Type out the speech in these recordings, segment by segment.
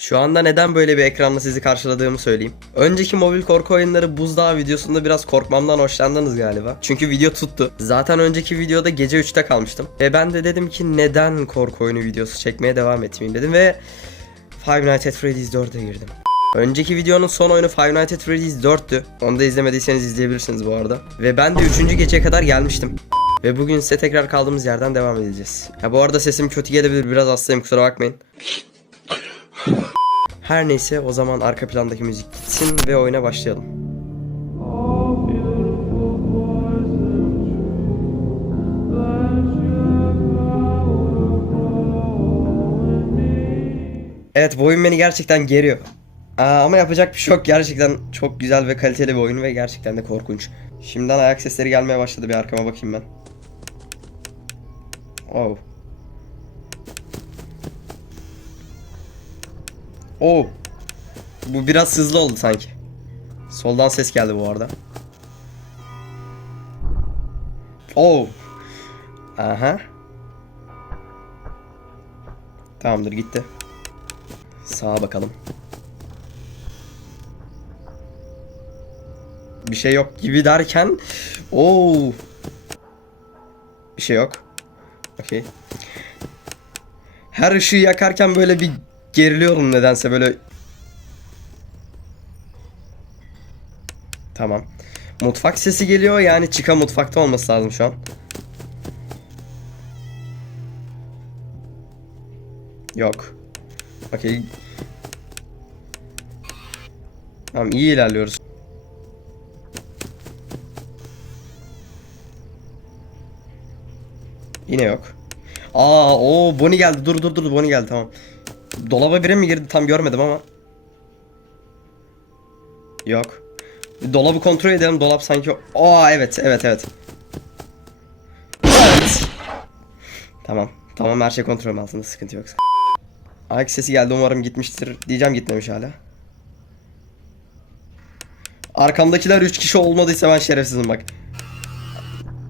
Şu anda neden böyle bir ekranla sizi karşıladığımı söyleyeyim. Önceki mobil korku oyunları buzdağı videosunda biraz korkmamdan hoşlandınız galiba. Çünkü video tuttu. Zaten önceki videoda gece 3'te kalmıştım. Ve ben de dedim ki neden korku oyunu videosu çekmeye devam etmeyeyim dedim ve Five Nights at Freddy's 4'e girdim. Önceki videonun son oyunu Five Nights at Freddy's 4'tü. Onu da izlemediyseniz izleyebilirsiniz bu arada. Ve ben de 3. geceye kadar gelmiştim. Ve bugün size tekrar kaldığımız yerden devam edeceğiz. Ya bu arada sesim kötü gelebilir biraz hastayım kusura bakmayın. Her neyse o zaman arka plandaki müzik gitsin ve oyuna başlayalım. Evet bu oyun beni gerçekten geriyor. Aa, ama yapacak bir şey yok. Gerçekten çok güzel ve kaliteli bir oyun ve gerçekten de korkunç. Şimdiden ayak sesleri gelmeye başladı. Bir arkama bakayım ben. Oh. Oh. Bu biraz hızlı oldu sanki. Soldan ses geldi bu arada. Oh. Aha. Tamamdır gitti. Sağa bakalım. Bir şey yok gibi derken Oo. Bir şey yok. Okey. Her ışığı yakarken böyle bir geriliyorum nedense böyle Tamam. Mutfak sesi geliyor yani çıka mutfakta olması lazım şu an. Yok. Okey. Tamam iyi ilerliyoruz. Yine yok. Aa o Bonnie geldi. Dur dur dur Bonnie geldi tamam. Dolaba biri mi girdi tam görmedim ama. Yok. Dolabı kontrol edelim. Dolap sanki Aa evet evet evet. Evet. Tamam. Tamam her şey kontrol altında sıkıntı yok. Ayak sesi geldi umarım gitmiştir. Diyeceğim gitmemiş hala. Arkamdakiler 3 kişi olmadıysa ben şerefsizim bak.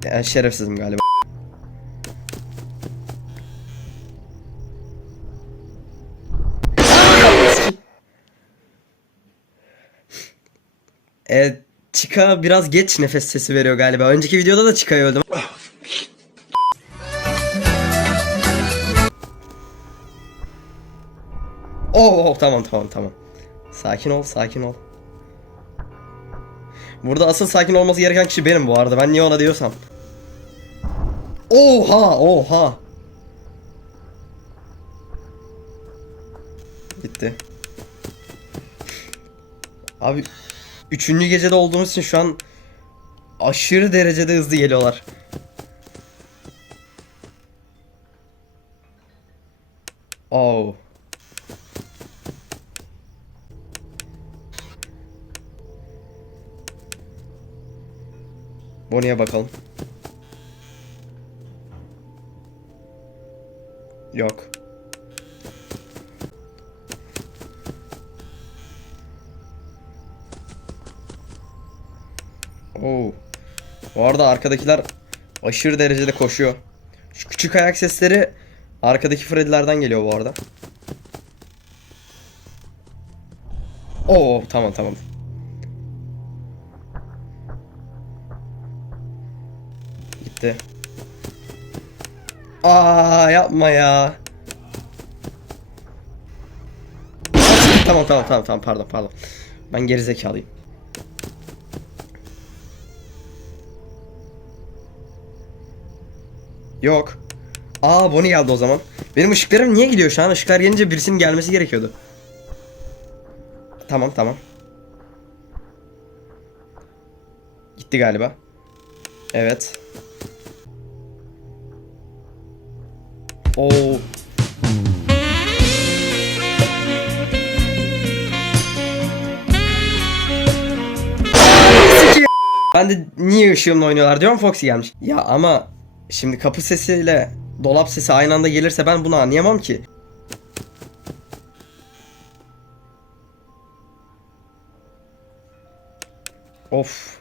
Yani şerefsizim galiba. E, Chica biraz geç nefes sesi veriyor galiba. Önceki videoda da Chica'yı öldüm. Oh, oh, tamam tamam tamam. Sakin ol sakin ol. Burada asıl sakin olması gereken kişi benim bu arada. Ben niye ona diyorsam. Oha oha. Gitti. Abi üçüncü gecede olduğumuz için şu an aşırı derecede hızlı geliyorlar. Oh. Bonnie'ye bakalım. Yok. Oo. Bu arada arkadakiler aşırı derecede koşuyor. Şu küçük ayak sesleri arkadaki Freddy'lerden geliyor bu arada. Oo tamam tamam. Gitti. Aa yapma ya. Tamam tamam tamam tamam pardon pardon. Ben gerizekalıyım. Yok. Aa Bonnie geldi o zaman. Benim ışıklarım niye gidiyor şu an? Işıklar gelince birisinin gelmesi gerekiyordu. Tamam tamam. Gitti galiba. Evet. Oo. Ben de niye ışığımla oynuyorlar diyorum Foxy gelmiş. Ya ama şimdi kapı sesiyle dolap sesi aynı anda gelirse ben bunu anlayamam ki. Of.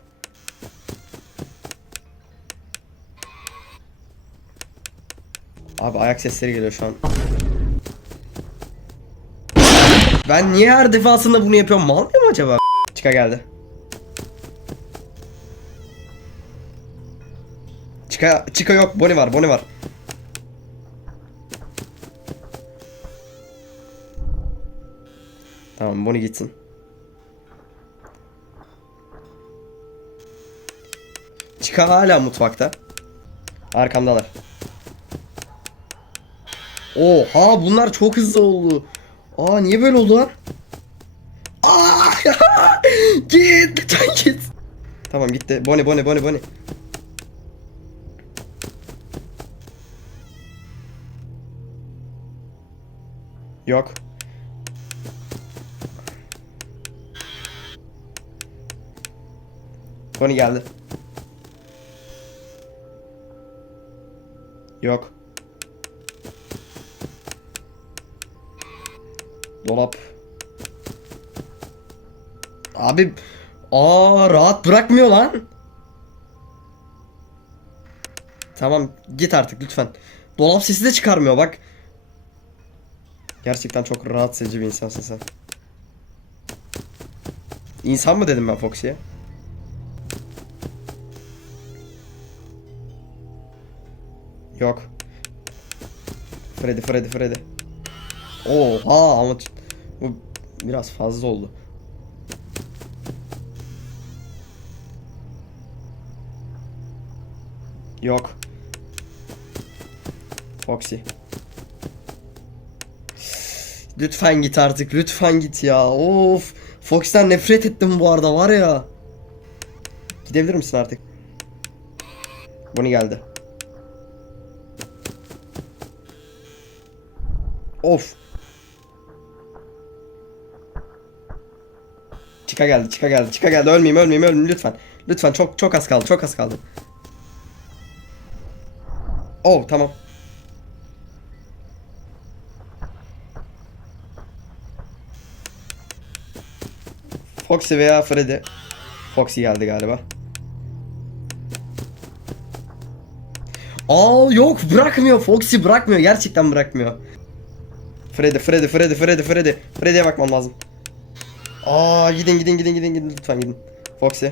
Abi ayak sesleri geliyor şu an. Ben niye her defasında bunu yapıyorum? Mal mıyım acaba? Çıka geldi. Çıka, çıka yok. Bonnie var, Bonnie var. Tamam, Bonnie gitsin. Çıka hala mutfakta. Arkamdalar. Oha bunlar çok hızlı oldu. Aa niye böyle oldu lan? Aa git lütfen git. Tamam gitti. Bonnie Bonnie Bonnie Bonnie. Yok. Bonnie geldi. Yok. Dolap. Abi aa rahat bırakmıyor lan. Tamam git artık lütfen. Dolap sesi de çıkarmıyor bak. Gerçekten çok rahatsız edici bir insansın sen. İnsan mı dedim ben Foxy'ye? Yok. Freddy Freddy Freddy. Oha ama bu biraz fazla oldu. Yok. Foxy. Lütfen git artık. Lütfen git ya. Of. Fox'ten nefret ettim bu arada var ya. Gidebilir misin artık? Bunu geldi. Of. Çıka geldi, çıka geldi, çıka geldi. Ölmeyeyim, ölmeyeyim, ölmeyeyim lütfen. Lütfen çok çok az kaldı, çok az kaldı. Oh, tamam. Foxy veya Freddy. Foxy geldi galiba. Aa yok bırakmıyor Foxy bırakmıyor gerçekten bırakmıyor. Freddy Freddy Freddy Freddy Freddy Freddy'ye bakmam lazım. Aa gidin gidin gidin gidin gidin lütfen gidin. Foxy.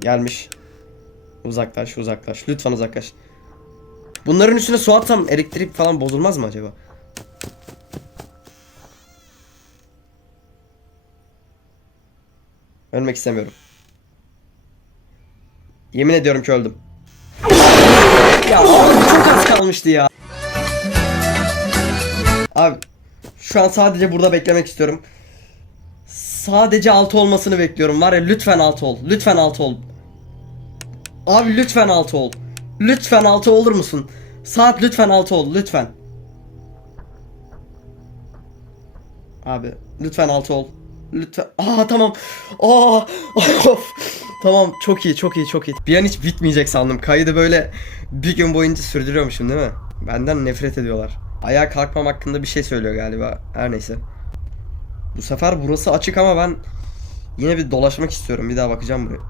Gelmiş. Uzaklaş uzaklaş lütfen uzaklaş. Bunların üstüne su atsam elektrik falan bozulmaz mı acaba? Ölmek istemiyorum. Yemin ediyorum ki öldüm. Ya çok az kalmıştı ya. Abi şu an sadece burada beklemek istiyorum. Sadece 6 olmasını bekliyorum. Var ya lütfen 6 ol. Lütfen 6 ol. Abi lütfen 6 ol. Lütfen 6 olur musun? Saat lütfen 6 ol. Lütfen. Abi lütfen 6 ol. Lütfen. Aa tamam. Aa of. Tamam çok iyi çok iyi çok iyi. Bir an hiç bitmeyecek sandım. Kaydı böyle bir gün boyunca sürdürüyormuşum değil mi? Benden nefret ediyorlar. Ayağa kalkmam hakkında bir şey söylüyor galiba. Her neyse. Bu sefer burası açık ama ben yine bir dolaşmak istiyorum. Bir daha bakacağım buraya.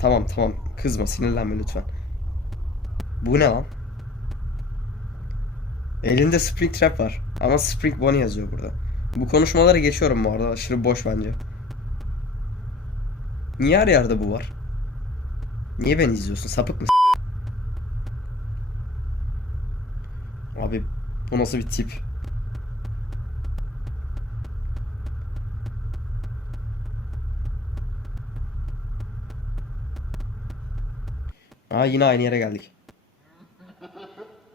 Tamam tamam. Kızma sinirlenme lütfen. Bu ne lan? Elinde Spring Trap var. Ama Spring Bonnie yazıyor burada. Bu konuşmaları geçiyorum bu arada. Aşırı boş bence. Niye her yerde bu var? Niye beni izliyorsun? Sapık mısın? Abi bu nasıl bir tip? Aa yine aynı yere geldik.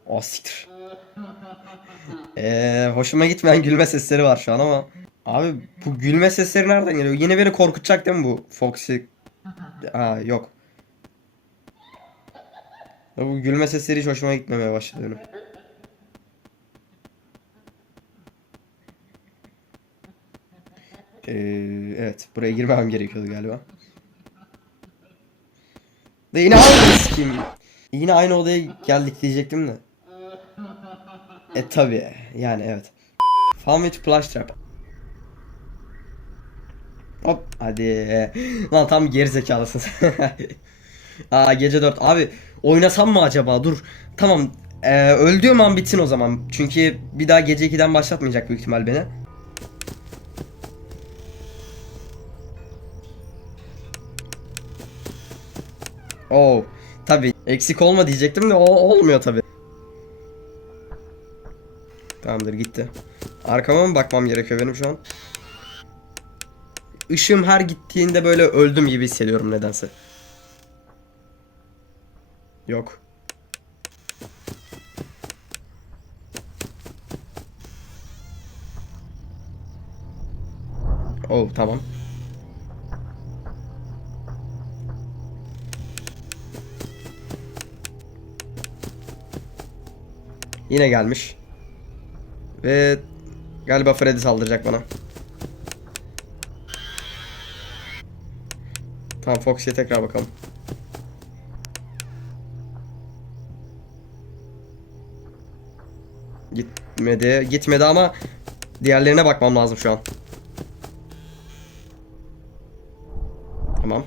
Oh siktir. Eee hoşuma gitmeyen gülme sesleri var şu an ama. Abi bu gülme sesleri nereden geliyor? Yine beni korkutacak değil mi bu Foxy? Ha yok. Ya Bu gülme sesleri hiç hoşuma gitmemeye başladı benim. Ee, evet buraya girmem gerekiyordu galiba. Ve yine aynı sikeyim. Yine aynı odaya geldik diyecektim de. E tabi yani evet. Fun with plush trap. Hop hadi. Lan tam geri zekalısın. Aa gece 4. Abi oynasam mı acaba? Dur. Tamam. Ee, öldüğüm an bitsin o zaman. Çünkü bir daha gece 2'den başlatmayacak büyük ihtimal beni. Oo, tabi eksik olma diyecektim de o olmuyor tabi. Tamamdır gitti. Arkama mı bakmam gerekiyor benim şu an? Işığım her gittiğinde böyle öldüm gibi hissediyorum nedense. Yok. Oh tamam. Yine gelmiş. Ve galiba Freddy saldıracak bana. Tamam Foxy'ye tekrar bakalım. Gitmedi. Gitmedi ama diğerlerine bakmam lazım şu an. Tamam.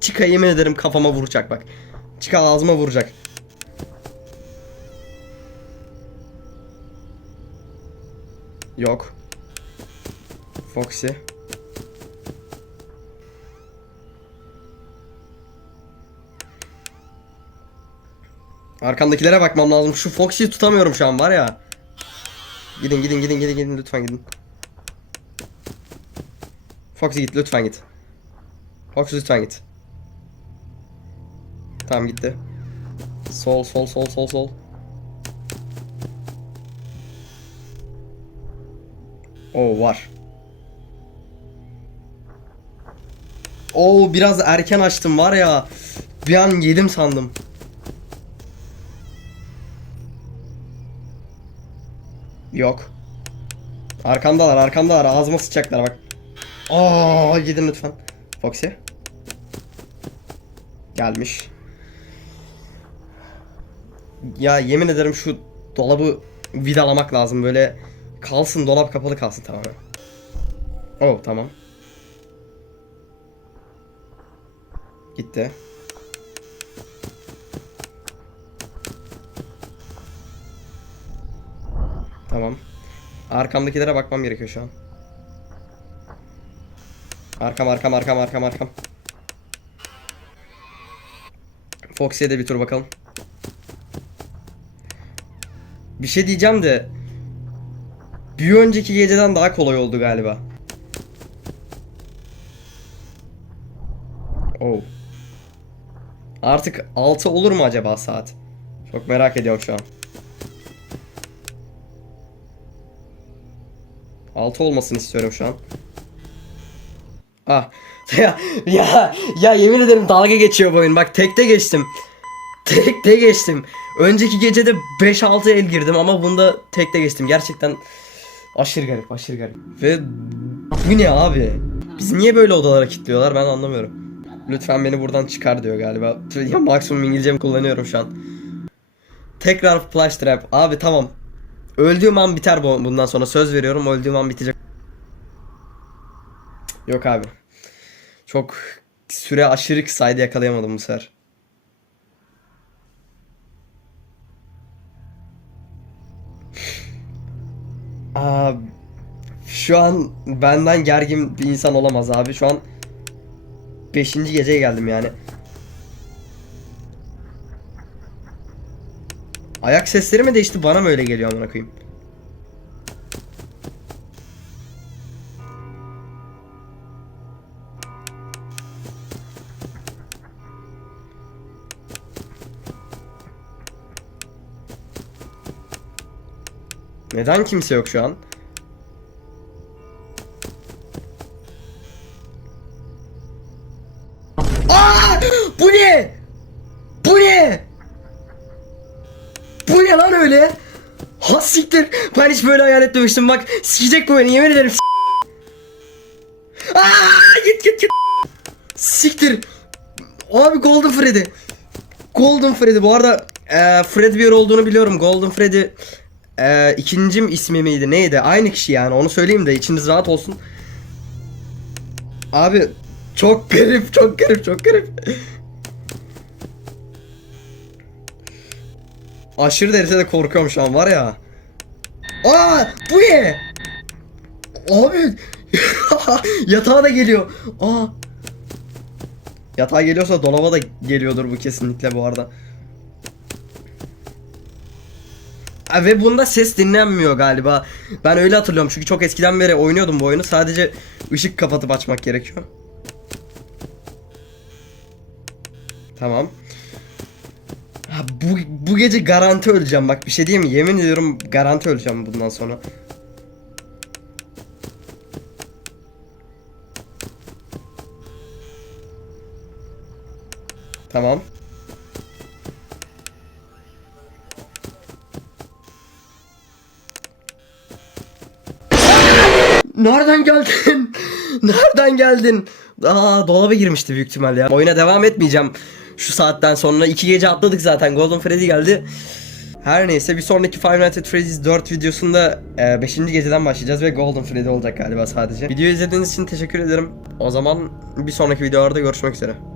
Chica yemin ederim kafama vuracak bak. Chica ağzıma vuracak. Yok. Foxy. Arkamdakilere bakmam lazım. Şu Foxy'yi tutamıyorum şu an var ya. Gidin gidin gidin gidin gidin lütfen gidin. Foxy git lütfen git. Foxy lütfen git. Tamam gitti. Sol sol sol sol sol. Oo var. Oo biraz erken açtım var ya. Bir an yedim sandım. Yok. Arkamdalar arkamdalar ağzıma sıçacaklar bak. Aa gidin lütfen. Foxy. Gelmiş. Ya yemin ederim şu dolabı vidalamak lazım böyle kalsın dolap kapalı kalsın tamamen. Oh tamam. Gitti. Tamam. Arkamdakilere bakmam gerekiyor şu an. Arkam arkam arkam arkam arkam. Foxy'ye de bir tur bakalım. Bir şey diyeceğim de bir önceki geceden daha kolay oldu galiba. Oh. Artık 6 olur mu acaba saat? Çok merak ediyorum şu an. 6 olmasını istiyorum şu an. Ah. Ya ya ya yemin ederim dalga geçiyor bu oyun. Bak tekte geçtim. Tekte geçtim. Önceki gecede 5-6 el girdim ama bunda tekte geçtim. Gerçekten aşırı garip, aşırı garip. Ve bu ne abi? Biz niye böyle odalara kilitliyorlar ben anlamıyorum. Lütfen beni buradan çıkar diyor galiba. Ya maksimum İngilizcemi kullanıyorum şu an. Tekrar flash trap. Abi tamam. Öldüğüm an biter bu bundan sonra söz veriyorum. Öldüğüm an bitecek. Yok abi. Çok süre aşırı kısaydı yakalayamadım bu sefer. Şu an benden gergin bir insan olamaz abi. Şu an 5. geceye geldim yani. Ayak sesleri mi değişti bana mı öyle geliyor amına koyayım? Neden kimse yok şu an? Aa! Bu ne? Bu ne? Bu ne lan öyle? Ha siktir. Ben hiç böyle hayal etmemiştim bak. Sikecek bu beni yemin ederim. Aa, git git git. Siktir. Abi Golden Freddy. Golden Freddy bu arada e, Freddy bir olduğunu biliyorum. Golden Freddy e, ikincim ismi miydi neydi? Aynı kişi yani onu söyleyeyim de içiniz rahat olsun. Abi çok garip çok garip çok garip. Aşırı derecede korkuyorum şu an var ya. Aa bu ne? Abi yatağa da geliyor. Aa. Yatağa geliyorsa dolaba da geliyordur bu kesinlikle bu arada. Ve bunda ses dinlenmiyor galiba. Ben öyle hatırlıyorum çünkü çok eskiden beri oynuyordum bu oyunu. Sadece ışık kapatıp açmak gerekiyor. Tamam. Ha, bu, bu gece garanti öleceğim bak bir şey diyeyim mi? Yemin ediyorum garanti öleceğim bundan sonra. Tamam. Nereden geldin? Nereden geldin? Aa dolaba girmişti büyük ihtimal ya. Oyuna devam etmeyeceğim. Şu saatten sonra iki gece atladık zaten. Golden Freddy geldi. Her neyse bir sonraki Five Nights at Freddy's 4 videosunda 5. geceden başlayacağız ve Golden Freddy olacak galiba sadece. Videoyu izlediğiniz için teşekkür ederim. O zaman bir sonraki videolarda görüşmek üzere.